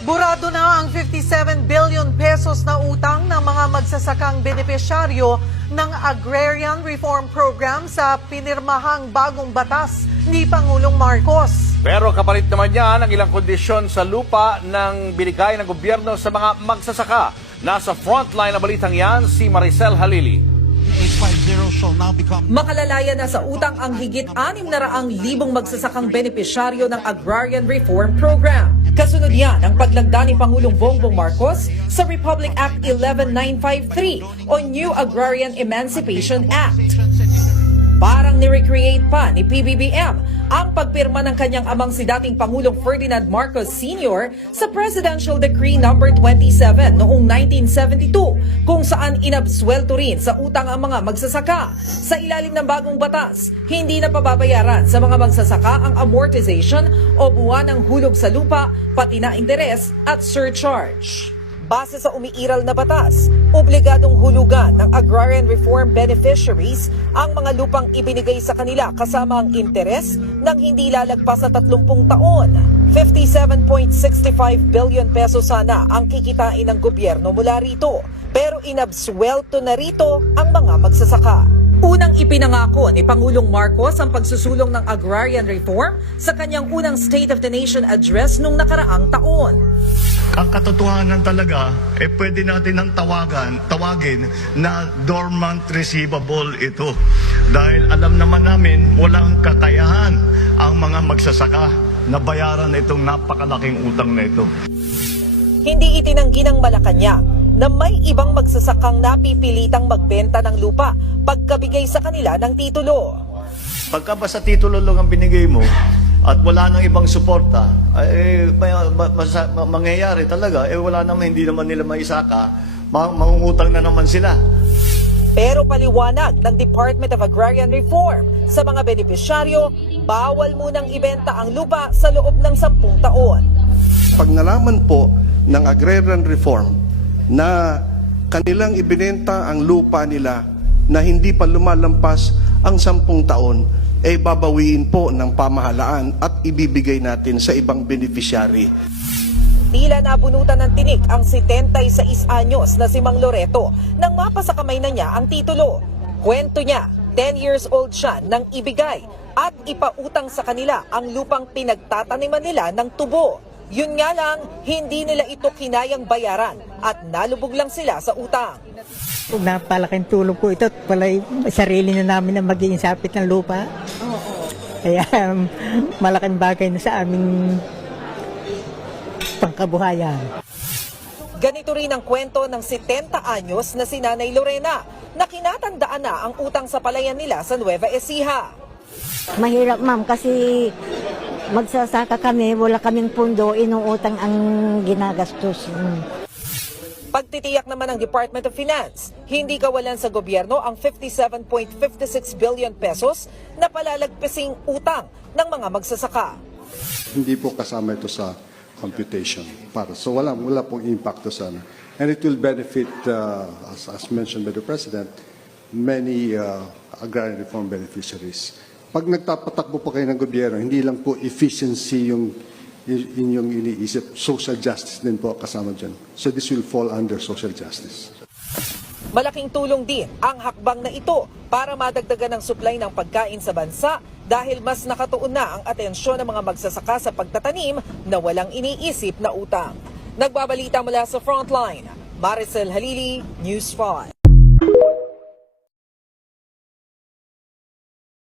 Burado na ang 57 billion pesos na utang ng mga magsasakang benepisyaryo ng Agrarian Reform Program sa pinirmahang bagong batas ni Pangulong Marcos. Pero kapalit naman yan ang ilang kondisyon sa lupa ng binigay ng gobyerno sa mga magsasaka. Nasa frontline na balitang yan si Maricel Halili. 850 shall now become... Makalalaya na sa utang ang higit 600,000 magsasakang benepisyaryo ng Agrarian Reform Program. Kasunod yan ang paglagda ni Pangulong Bongbong Marcos sa Republic Act 11953 o New Agrarian Emancipation Act. Parang ni-recreate pa ni PBBM ang pagpirma ng kanyang amang si dating Pangulong Ferdinand Marcos Sr. sa Presidential Decree No. 27 noong 1972 kung saan inabswelto rin sa utang ang mga magsasaka. Sa ilalim ng bagong batas, hindi na pababayaran sa mga magsasaka ang amortization o buwan ng hulog sa lupa, pati na interes at surcharge. Base sa umiiral na batas, obligadong hulugan ng Agrarian Reform beneficiaries ang mga lupang ibinigay sa kanila kasama ang interes ng hindi lalagpas na 30 taon. 57.65 billion pesos sana ang kikitain ng gobyerno mula rito. Pero inabswelto na rito ang mga magsasaka. Unang ipinangako ni Pangulong Marcos ang pagsusulong ng agrarian reform sa kanyang unang State of the Nation address nung nakaraang taon. Ang katotohanan talaga, pwede natin ang tawagin na dormant receivable ito. Dahil alam naman namin, walang kakayahan ang mga magsasaka na bayaran itong napakalaking utang na ito. Hindi itinanggi ng Malacanang na may ibang magsasakang napipilitang magbenta ng lupa pagkabigay sa kanila ng titulo. Pagka basta titulo lang ang binigay mo at wala nang ibang suporta, mangyayari talaga, wala naman, hindi naman nila maisaka, mangungutang na naman sila. Pero paliwanag ng Department of Agrarian Reform sa mga benepisyaryo, bawal munang ibenta ang lupa sa loob ng 10 taon. Pag nalaman po ng Agrarian Reform na kanilang ibinenta ang lupa nila na hindi pa lumalampas ang 10 taon, babawiin po ng pamahalaan at ibibigay natin sa ibang beneficiary. Tila nabunutan ng tinik ang 76 anyos na si Mang Loreto nang mapasa kamay na niya ang titulo. Kwento niya, 10 years old siya nang ibigay at ipautang sa kanila ang lupang pinagtataniman nila ng tubo. Yun nga lang, hindi nila ito kinayang bayaran at nalubog lang sila sa utang. Napalaking tulong po ito. Pala'y sarili na namin na magiging sapit ng lupa. Kaya malaking bagay na sa aming pangkabuhayan. Ganito rin ang kwento ng 70 anyos na si Nanay Lorena na kinatandaan na ang utang sa palayan nila sa Nueva Ecija. Mahirap ma'am kasi magsasaka kami, wala kaming pundo, inuutang ang ginagastos. Pagtitiyak naman ng Department of Finance, hindi kawalan sa gobyerno ang 57.56 billion pesos na palalagpasing utang ng mga magsasaka. Hindi po kasama ito sa computation. So wala pong impacto sana. And it will benefit, as mentioned by the President, many agrarian reform beneficiaries. Pag nagtapatakbo pa kayo ng gobyerno, hindi lang po efficiency yung inyong iniisip, social justice din po kasama dyan. So this will fall under social justice. Malaking tulong din ang hakbang na ito para madagdagan ang supply ng pagkain sa bansa dahil mas nakatuon na ang atensyon ng mga magsasaka sa pagtatanim na walang iniisip na utang. Nagbabalita mula sa Frontline, Maricel Halili, News 5.